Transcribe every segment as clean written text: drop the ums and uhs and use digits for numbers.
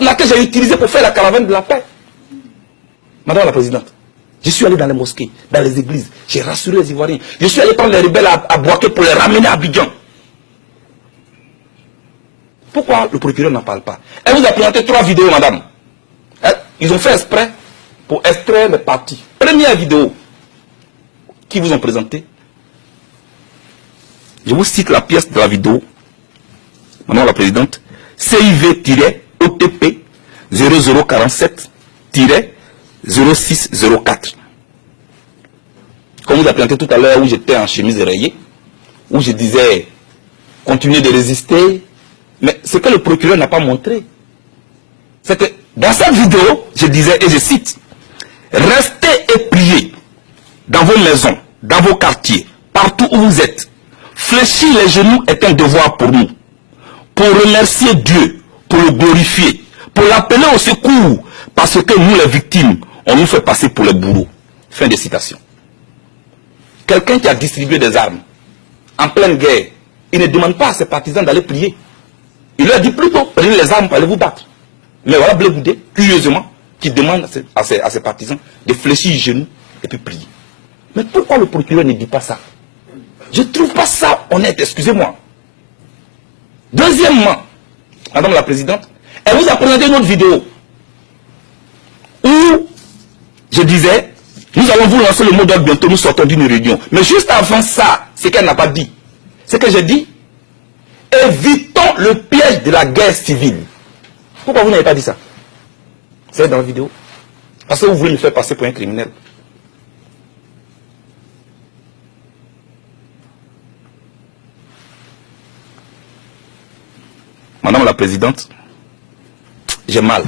là que j'ai utilisé pour faire la caravane de la paix. Madame la Présidente, je suis allé dans les mosquées, dans les églises, j'ai rassuré les Ivoiriens. Je suis allé prendre les rebelles à Boaké pour les ramener à Abidjan. Pourquoi le procureur n'en parle pas? Elle vous a présenté 3 vidéos, madame. Ils ont fait exprès pour extraire les parties. Première vidéo qu'ils vous ont présentée. Je vous cite la pièce de la vidéo. Madame la Présidente. CIV-OTP 0047-0604. Comme vous a présenté tout à l'heure, où j'étais en chemise rayée, où je disais continuez de résister. Mais ce que le procureur n'a pas montré, c'est que dans cette vidéo, je disais, et je cite, restez et priez dans vos maisons, dans vos quartiers, partout où vous êtes. Fléchir les genoux est un devoir pour nous. Pour remercier Dieu, pour le glorifier, pour l'appeler au secours, parce que nous, les victimes, on nous fait passer pour les bourreaux. Fin de citation. Quelqu'un qui a distribué des armes en pleine guerre, il ne demande pas à ses partisans d'aller prier. Il leur dit plutôt, prenez les armes pour aller vous battre. Mais voilà Blé Goudé, curieusement, qui demande à ses partisans de fléchir les genoux et puis prier. Mais pourquoi le procureur ne dit pas ça? Je ne trouve pas ça honnête, excusez-moi. Deuxièmement, Madame la Présidente, elle vous a présenté une autre vidéo où je disais, nous allons vous lancer le mot d'ordre bientôt, nous sortons d'une réunion. Mais juste avant ça, ce qu'elle n'a pas dit, c'est que j'ai dit, évitons le piège de la guerre civile. Pourquoi vous n'avez pas dit ça? C'est dans la vidéo. Parce que vous voulez me faire passer pour un criminel. Madame la Présidente, j'ai mal.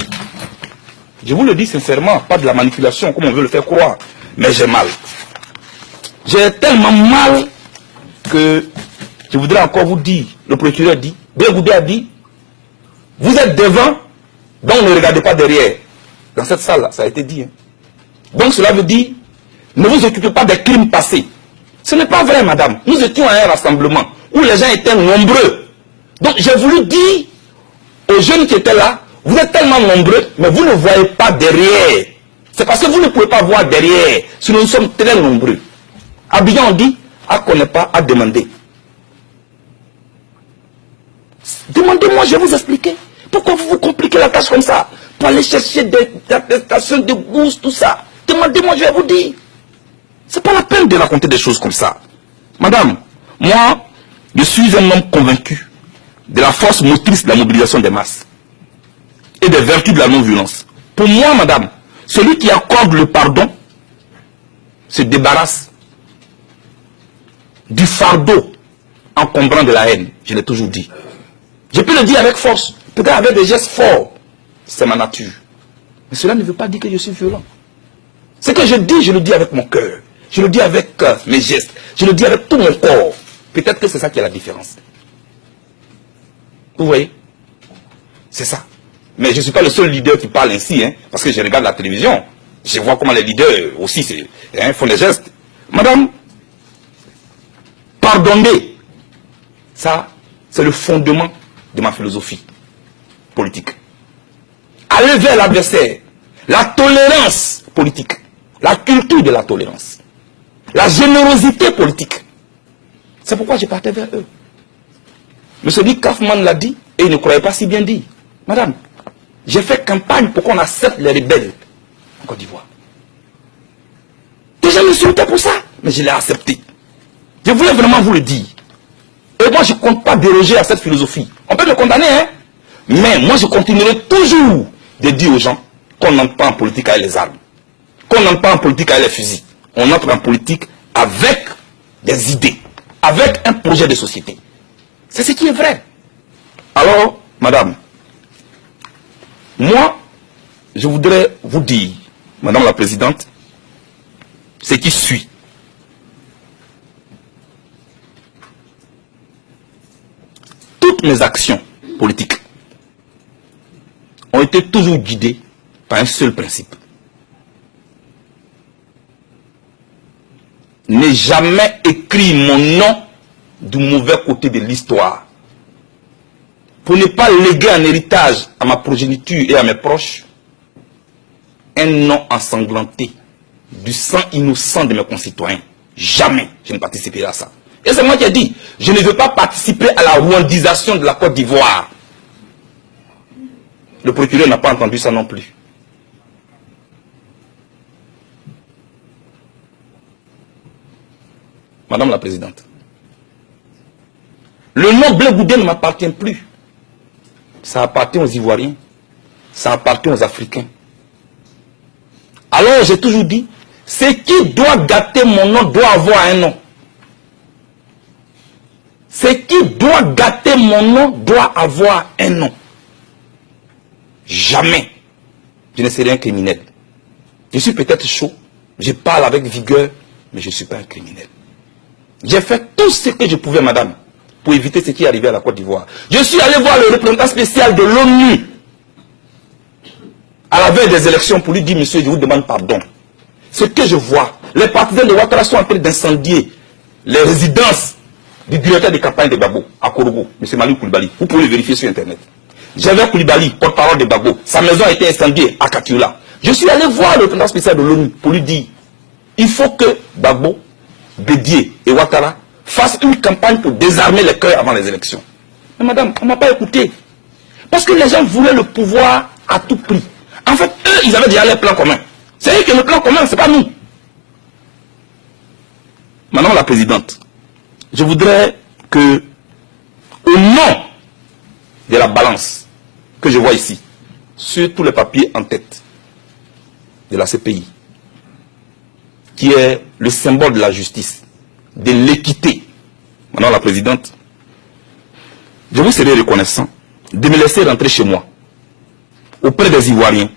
Je vous le dis sincèrement, pas de la manipulation comme on veut le faire croire, mais j'ai mal. J'ai tellement mal que je voudrais encore vous dire, le procureur dit, Blé Goudé a dit, vous êtes devant, donc ne regardez pas derrière. Dans cette salle-là, ça a été dit. Hein. Donc cela veut dire, ne vous occupez pas des crimes passés. Ce n'est pas vrai, madame. Nous étions à un rassemblement où les gens étaient nombreux. Donc j'ai voulu dire aux jeunes qui étaient là, vous êtes tellement nombreux, mais vous ne voyez pas derrière. C'est parce que vous ne pouvez pas voir derrière, sinon nous sommes très nombreux. Abidjan, on dit, à connaît pas, à demander. Demandez-moi, je vais vous expliquer. Pourquoi vous vous compliquez la tâche comme ça? Pour aller chercher des attestations de bourse, tout ça. Demandez-moi, je vais vous dire. C'est pas la peine de raconter des choses comme ça. Madame, moi, je suis un homme convaincu de la force motrice de la mobilisation des masses et des vertus de la non-violence. Pour moi, madame, celui qui accorde le pardon se débarrasse du fardeau encombrant de la haine. Je l'ai toujours dit. Je peux le dire avec force, peut-être avec des gestes forts. C'est ma nature. Mais cela ne veut pas dire que je suis violent. Ce que je dis, je le dis avec mon cœur. Je le dis avec mes gestes. Je le dis avec tout mon corps. Peut-être que c'est ça qui est la différence. Vous voyez? C'est ça. Mais je ne suis pas le seul leader qui parle ainsi, hein, parce que je regarde la télévision. Je vois comment les leaders aussi font des gestes. Madame, pardonnez. Ça, c'est le fondement de ma philosophie politique. Aller vers l'adversaire. La tolérance politique. La culture de la tolérance. La générosité politique. C'est pourquoi je partais vers eux. M. Dick Kaufmann l'a dit et il ne croyait pas si bien dit. Madame, j'ai fait campagne pour qu'on accepte les rebelles en Côte d'Ivoire. Déjà m'insultaient pour ça, mais je l'ai accepté. Je voulais vraiment vous le dire. Et moi, je ne compte pas déroger à cette philosophie. On peut me condamner, hein. Mais moi, je continuerai toujours de dire aux gens qu'on n'entre pas en politique avec les armes. Qu'on n'entre pas en politique avec les fusils. On entre en politique avec des idées. Avec un projet de société. C'est ce qui est vrai. Alors, madame, moi, je voudrais vous dire, madame la présidente, ce qui suit. Toutes mes actions politiques ont été toujours guidées par un seul principe. Ne jamais écrire mon nom du mauvais côté de l'histoire. pour ne pas léguer en héritage à ma progéniture et à mes proches un nom ensanglanté du sang innocent de mes concitoyens. Jamais je ne participerai à ça. Et c'est moi qui ai dit, je ne veux pas participer à la rwandisation de la Côte d'Ivoire. Le procureur n'a pas entendu ça non plus. Madame la Présidente, le nom Blé Goudé ne m'appartient plus. Ça appartient aux Ivoiriens. Ça appartient aux Africains. Alors j'ai toujours dit, ce qui doit gâter mon nom doit avoir un nom. Ce qui doit gâter mon nom doit avoir un nom. Jamais je ne serai un criminel. Je suis peut-être chaud, je parle avec vigueur, mais je ne suis pas un criminel. J'ai fait tout ce que je pouvais, madame, pour éviter ce qui est arrivé à la Côte d'Ivoire. Je suis allé voir le représentant spécial de l'ONU à la veille des élections pour lui dire, monsieur, je vous demande pardon. Ce que je vois, les partisans de Ouattara sont en train d'incendier les résidences du directeur de campagne de Gbagbo à Korogo, monsieur Malick Coulibaly. Vous pouvez le vérifier sur Internet. J'avais Coulibaly, porte-parole de Gbagbo. Sa maison a été incendiée à Katioula. Je suis allé voir le représentant spécial de l'ONU pour lui dire, il faut que Gbagbo, Bédié et Ouattara fassent une campagne pour désarmer les cœurs avant les élections. Mais madame, on ne m'a pas écouté. Parce que les gens voulaient le pouvoir à tout prix. En fait, eux, ils avaient déjà leur plan commun. C'est eux qui ont le plan commun, ce n'est pas nous. Madame la Présidente, je voudrais que, au nom de la balance que je vois ici, sur tous les papiers en tête de la CPI, qui est le symbole de la justice, de l'équité, Madame la Présidente, je vous serai reconnaissant de me laisser rentrer chez moi, auprès des Ivoiriens,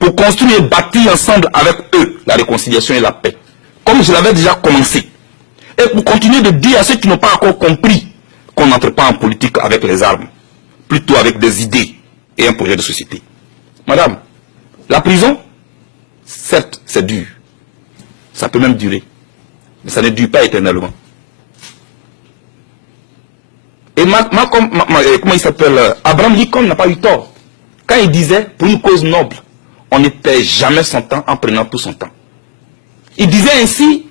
pour construire et bâtir ensemble avec eux la réconciliation et la paix, comme je l'avais déjà commencé, et pour continuer de dire à ceux qui n'ont pas encore compris qu'on n'entre pas en politique avec les armes, plutôt avec des idées et un projet de société. Madame, la prison, certes, c'est dur. Ça peut même durer. Mais ça ne dure pas éternellement. Et comment il s'appelle, Abraham Lincoln n'a pas eu tort. Quand il disait, pour une cause noble, on ne perd jamais son temps en prenant tout son temps. Il disait ainsi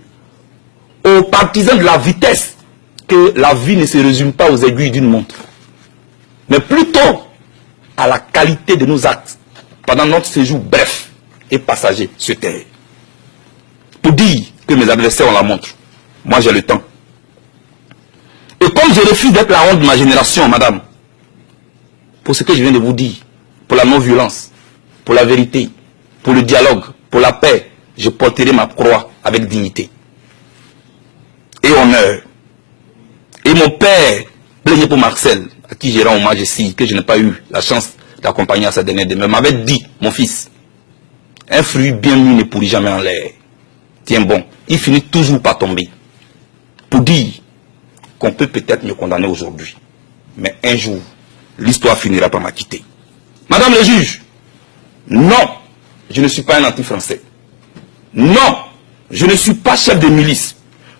aux partisans de la vitesse que la vie ne se résume pas aux aiguilles d'une montre, mais plutôt à la qualité de nos actes pendant notre séjour bref et passager sur terre. Pour dire que mes adversaires ont la montre, moi j'ai le temps. Et comme je refuse d'être la honte de ma génération, madame, pour ce que je viens de vous dire, pour la non-violence, pour la vérité, pour le dialogue, pour la paix, je porterai ma croix avec dignité et honneur. Et mon père, Blé pour Marcel, à qui j'ai rendu hommage ici, que je n'ai pas eu la chance d'accompagner à sa dernière demeure, m'avait dit, mon fils, un fruit bien mûr ne pourrit jamais en l'air. Tiens bon, il finit toujours par tomber. Pour dire qu'on peut peut-être me condamner aujourd'hui, mais un jour, l'histoire finira par m'acquitter. Madame le juge, non, je ne suis pas un anti-français. Non, je ne suis pas chef de milice.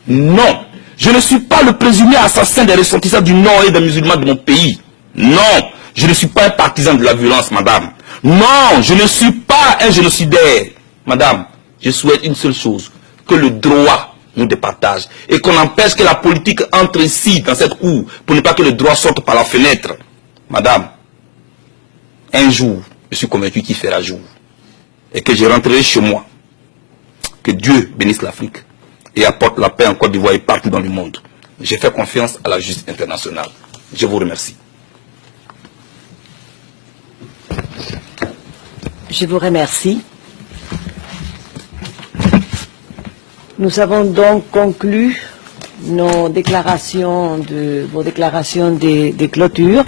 Non, je ne suis pas le présumé assassin des ressortissants du Nord et des musulmans de mon pays. Non, je ne suis pas un partisan de la violence, madame. Non, je ne suis pas un génocidaire. Madame, je souhaite une seule chose, que le droit nous départage et qu'on empêche que la politique entre ici, dans cette cour, pour ne pas que le droit sorte par la fenêtre. Madame, un jour, je suis convaincu qu'il fera jour et que je rentrerai chez moi. Que Dieu bénisse l'Afrique et apporte la paix en Côte d'Ivoire et partout dans le monde. J'ai fait confiance à la justice internationale. Je vous remercie. Je vous remercie. Nous avons donc conclu vos déclarations de clôture.